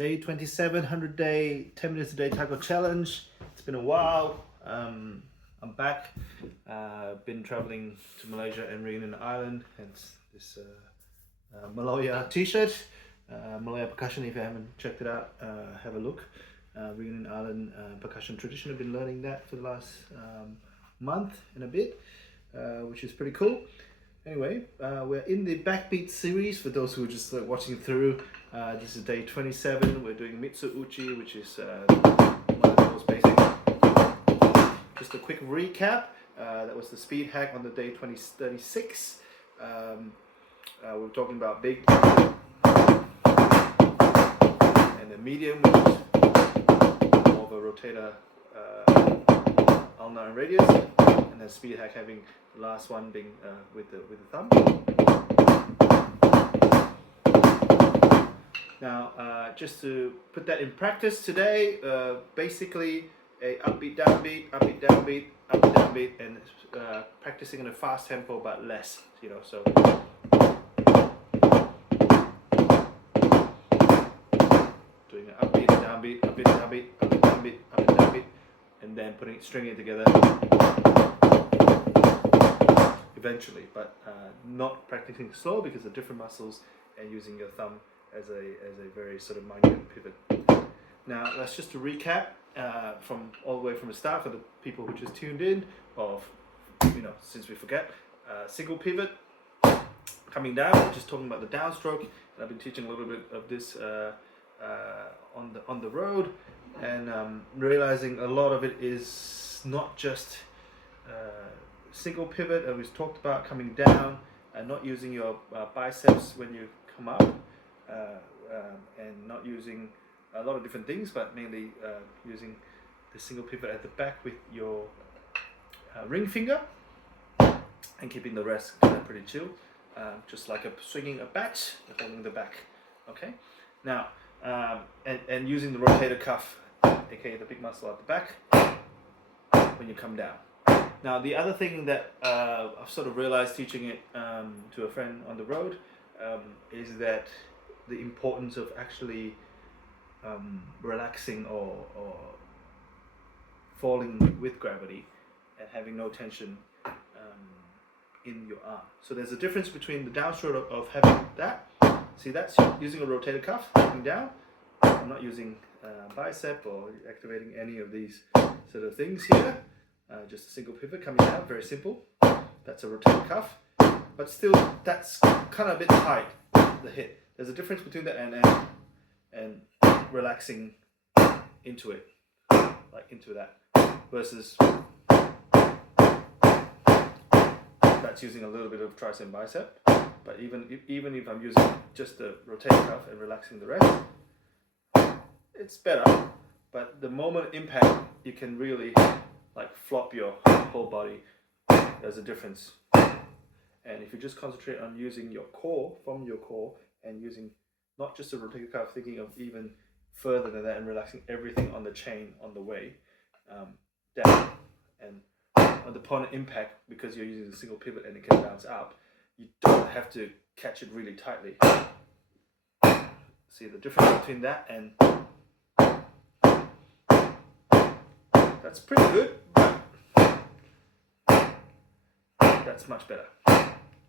Day 27, 100 day, 10 minutes a day taco challenge. It's been a while. I'm back. Been traveling to Malaysia and Reunion Island, hence this Malaya t-shirt. Malaya percussion, if you haven't checked it out, have a look. Reunion Island percussion tradition. I've been learning that for the last month and a bit, which is pretty cool. Anyway, we're in the backbeat series. For those who are just watching through, this is day 27. We're doing MitsuUchi, which is one of the most basic. Just a quick recap. That was the speed hack on the day 36. We're talking about big and the medium, which is more of a rotator ulnar and radius, and then speed hack having the last one being with the thumb. Now, just to put that in practice today, basically a upbeat, downbeat, upbeat, downbeat, upbeat, downbeat, and practicing in a fast tempo but less, so. Doing an upbeat, downbeat, upbeat, downbeat, upbeat, downbeat, upbeat, downbeat, and then stringing it together eventually, but not practicing slow because of different muscles and using your thumb as a very sort of minute pivot. Now that's just to recap from all the way from the start for the people who just tuned in, of since we forget, single pivot coming down. We're just talking about the downstroke, and I've been teaching a little bit of this on the road, and realizing a lot of it is not just single pivot. We've talked about coming down and not using your biceps when you come up, and not using a lot of different things, but mainly using the single pivot at the back with your ring finger, and keeping the rest pretty chill, just like swinging a bat, holding the back. Okay, now and using the rotator cuff, aka the big muscle at the back, when you come down. Now the other thing that I've sort of realized teaching it to a friend on the road is that the importance of actually relaxing or falling with gravity and having no tension in your arm. So there's a difference between the downstroke of having that. See, that's using a rotator cuff coming down. I'm not using bicep or activating any of these sort of things here. Just a single pivot coming down, very simple. That's a rotator cuff, but still that's kind of a bit tight, the hip. There's a difference between that and relaxing into it, like into that, versus that's using a little bit of tricep and bicep. But even if I'm using just the rotator cuff and relaxing the rest, it's better. But the moment impact, you can really like flop your whole body. There's a difference. And if you just concentrate on using your core, from your core, and using not just the rotator cuff, thinking of even further than that and relaxing everything on the chain on the way down, and on the point of impact, because you're using a single pivot and it can bounce up, you don't have to catch it really tightly. See the difference between that and that's pretty good, but that's much better.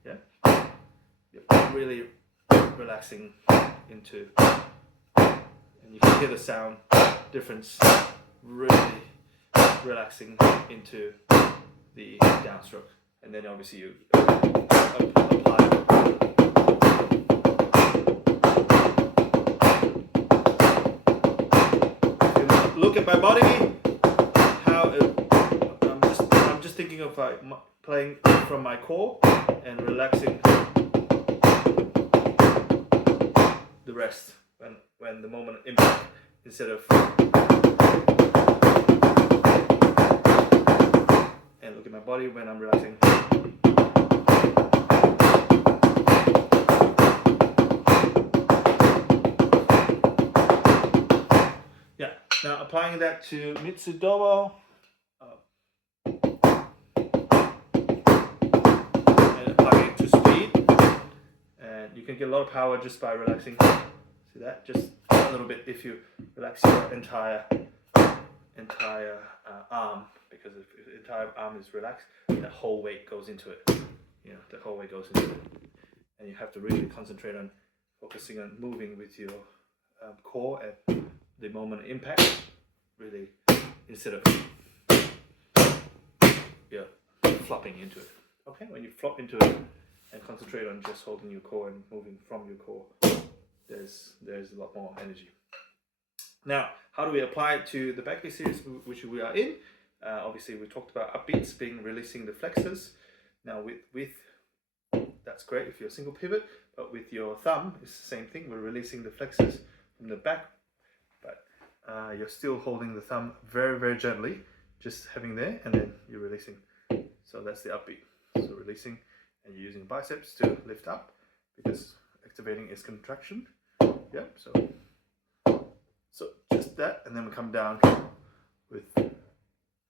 Yeah, you're really relaxing into, and you can hear the sound difference. Really relaxing into the downstroke, and then obviously you apply. Look at my body. I'm just thinking of playing from my core and relaxing the rest when the moment of impact, instead of. And look at my body when I'm relaxing. Yeah. Now applying that to Mitsudomo. And applying it to speed. And you can get a lot of power just by relaxing. See that? Just a little bit if you relax your entire arm, because if the entire arm is relaxed, the whole weight goes into it. You know, the whole weight goes into it, and you have to really concentrate on focusing on moving with your core at the moment of impact, really, instead of flopping into it. Okay, when you flop into it and concentrate on just holding your core and moving from your core, there's a lot more energy. Now, how do we apply it to the back series which we are in? Obviously, we talked about upbeats being releasing the flexors. Now, with that's great if you're a single pivot, but with your thumb, it's the same thing. We're releasing the flexors from the back, but you're still holding the thumb very, very gently, just having there, and then you're releasing. So that's the upbeat. So releasing, and you're using biceps to lift up, because activating is contraction. Yep. So just that, and then we come down with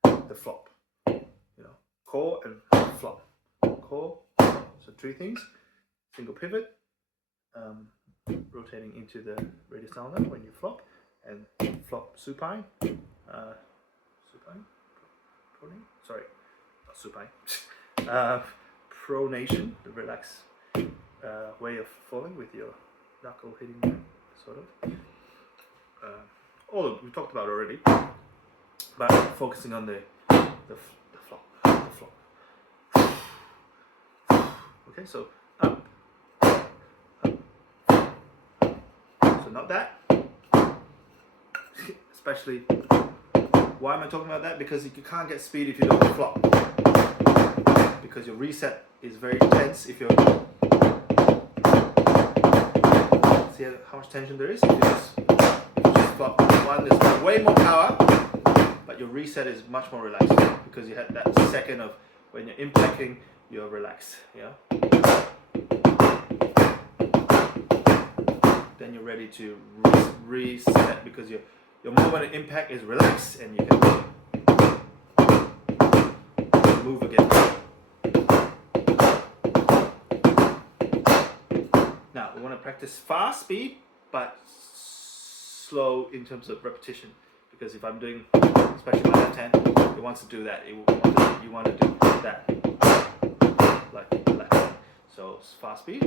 the flop. You know, core and flop. Core. So three things: single pivot, rotating into the radius ulnar when you flop, and flop supine. Supine. Sorry, not supine. Pronation, the relaxed way of falling with your knuckle hitting the sort of. All we talked about already, but focusing on the flop. Okay, so up. So not that. Especially, why am I talking about that? Because you can't get speed if you don't flop. Because your reset is very tense if you're. See how much tension there is? If you just flop one, there's way more power, but your reset is much more relaxed because you had that second of when you're impacting, you're relaxed. Yeah. Then you're ready to reset because your moment of impact is relaxed and you can move again. Now we want to practice fast speed, but slow in terms of repetition, because if I'm doing, especially my left hand, it wants to do that. You want to do that, like that. So it's fast speed,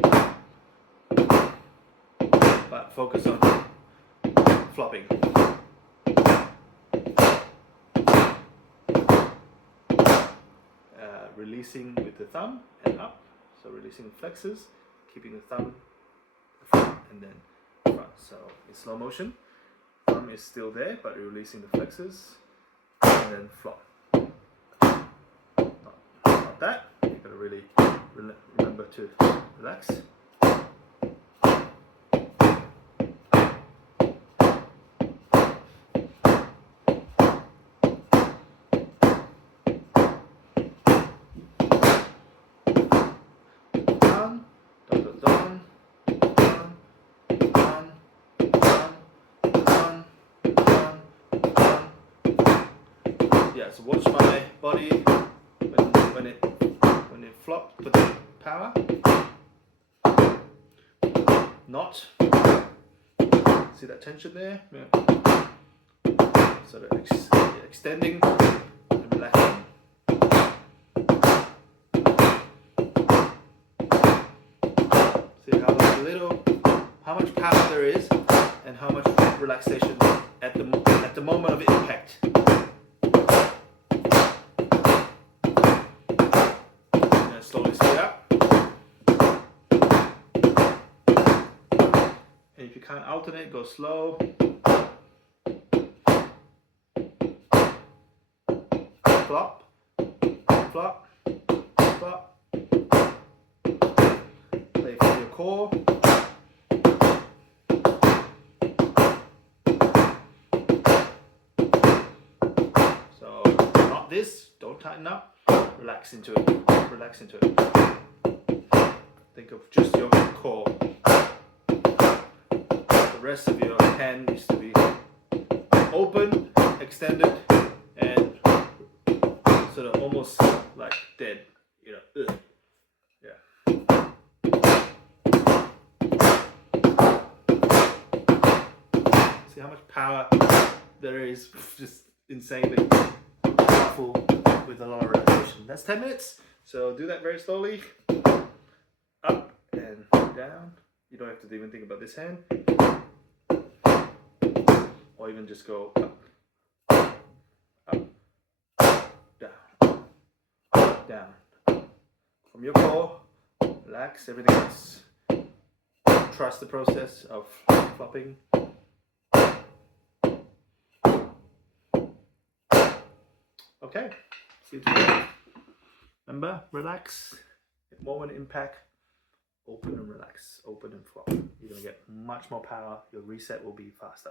but focus on flopping. Releasing with the thumb and up. So releasing flexors, keeping the thumb front and then front. So in slow motion, thumb is still there, but releasing the flexors and then flop. Not that. You've got to really remember to relax. Yeah, so watch my body when it flops, put the power. Not. See that tension there? Yeah. So extending and relaxing. See how much power there is and how much relaxation at the moment of impact. Slowly speed up. And if you can't alternate, go slow. Flop, flop, flop. Play for your core. So not this, don't tighten up. Relax into it. Relax into it. Think of just your core. The rest of your hand needs to be open, extended, and sort of almost like dead. You know. Yeah. how much power there is. Just insanely powerful with a lot of relaxation. That's 10 minutes. So do that very slowly. Up and down. You don't have to even think about this hand. Or even just go up, down, down. From your core, relax everything else. Trust the process of flopping. Okay, see you tomorrow. Remember, relax, moment impact, open and relax, open and flop. You're gonna get much more power, your reset will be faster.